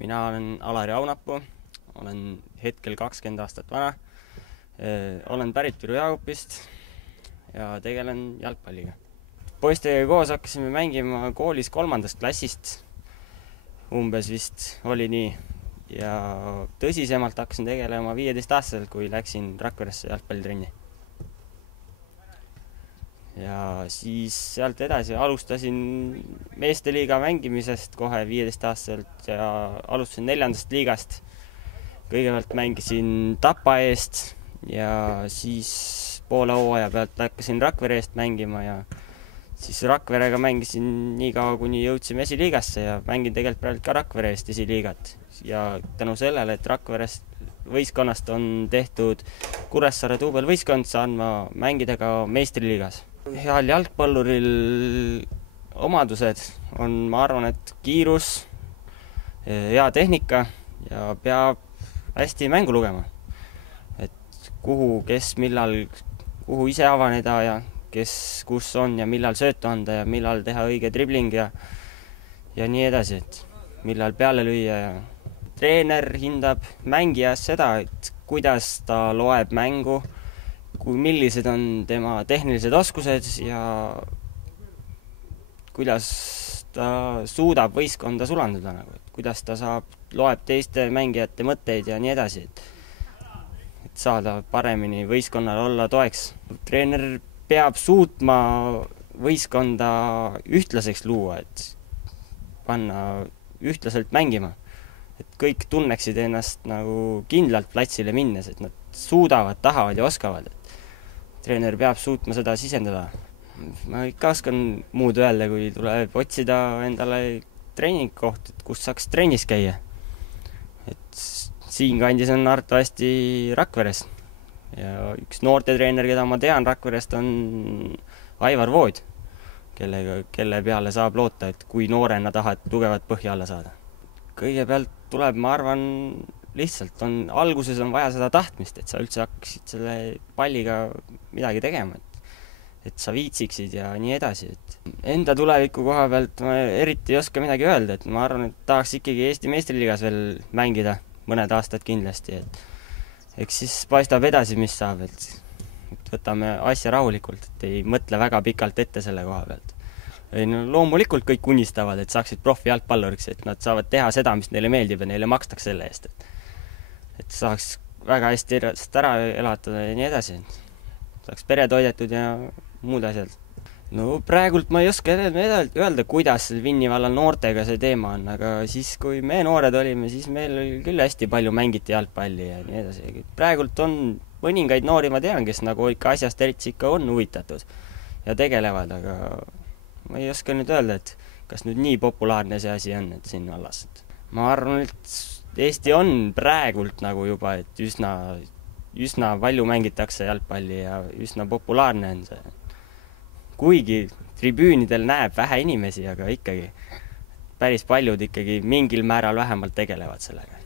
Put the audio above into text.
Mina olen Alari Aunapuu, olen hetkel 20 aastat vana, olen pärit Viru Jaagupist ja tegelen jalgpalliga. Poistega koos hakkasime mängima koolis 3. klassist, umbes vist oli nii, ja tõsisemalt hakkasin tegelema 15-aastaselt, kui läksin Rakveresse jalgpallitrenni. Ja siis sealt edasi alustasin meesteliiga mängimisest kohe 15-aastaselt ja alustasin 4. liigast. Kõigepealt mängisin Tapa eest ja siis poole hooaja pealt hakkasin Rakvere eest mängima ja siis Rakverega mängisin nii kaua, kuni jõudsime esiliigasse ja mängin tegelikult praegu ka Rakvere eest esiliigat. Ja tänu sellele, et Rakverest võistkonnast on tehtud Kuressaare duubelvõistkond, saan ma mängida ka meistriliigas. Heal jalgpalluril omadused on, ma arvan, et kiirus, hea tehnika ja peab hästi mängu lugema. Et kuhu, kes, millal, kuhu ise avaneda ja kes, kus on ja millal söötu anda ja millal teha õige dribling ja nii edasi, et millal peale lüüa. Ja treener hindab mängijas seda, et kuidas ta loeb mängu, millised on tema tehnilised oskused ja kuidas ta suudab võistkonda sulanduda, et kuidas ta loeb teiste mängijate mõtteid ja nii edasi, et saada paremini võistkonnal olla toeks. Treener peab suutma võistkonda ühtlaseks luua, et panna ühtlaselt mängima, et kõik tunneksid ennast nagu kindlalt platsile minnes, et nad suudavad, tahavad ja oskavad. Treener peab suutma seda sisendada. Ma ikka oskan muud öelda, kui tuleb otsida endale treeningkoht, et kus saaks trennis käia. Et siin kandis on arvatavasti Rakveres. Ja üks noortetreener, keda ma tean Rakverest, on Aivar Vood, kelle peale saab loota, et kui noorena tahad tugevat põhja alla saada. Kõigepealt tuleb, ma arvan, lihtsalt alguses on vaja seda tahtmist, et sa üldse hakkasid selle palliga midagi tegema, et sa viitsiksid ja nii edasi. Et enda tuleviku koha pealt ma eriti ei oska midagi öelda, et ma arvan, et tahaks ikkagi Eesti meistriliigas veel mängida mõned aastad kindlasti. Eks siis paistab edasi, mis saab, et võtame asja rahulikult, et ei mõtle väga pikalt ette selle koha pealt. Loomulikult kõik unistavad, et saaksid profi jalgpalluriks, et nad saavad teha seda, mis neile meeldib ja neile makstaks selle eest. Et saaks väga hästi ära elatada ja nii edasi. Saaks pere toidetud ja muud asjad. No praegult ma ei oska öelda, kuidas Vinni vallal noortega see teema on, aga siis, kui me noored olime, siis meil oli küll hästi palju mängiti jalgpalli ja nii edasi. Praegult on mõningaid noori, ma tean, kes nagu ikka asjast eriti ikka on huvitatud ja tegelevad, aga ma ei oska nüüd öelda, et kas nüüd nii populaarne see asi on, et siin vallas. Ma arvan, et Eesti on praegult nagu juba, et üsna palju mängitakse jalgpalli ja üsna populaarne on see. Kuigi tribüünidel näeb vähe inimesi, aga ikkagi päris paljud ikkagi mingil määral vähemalt tegelevad sellega.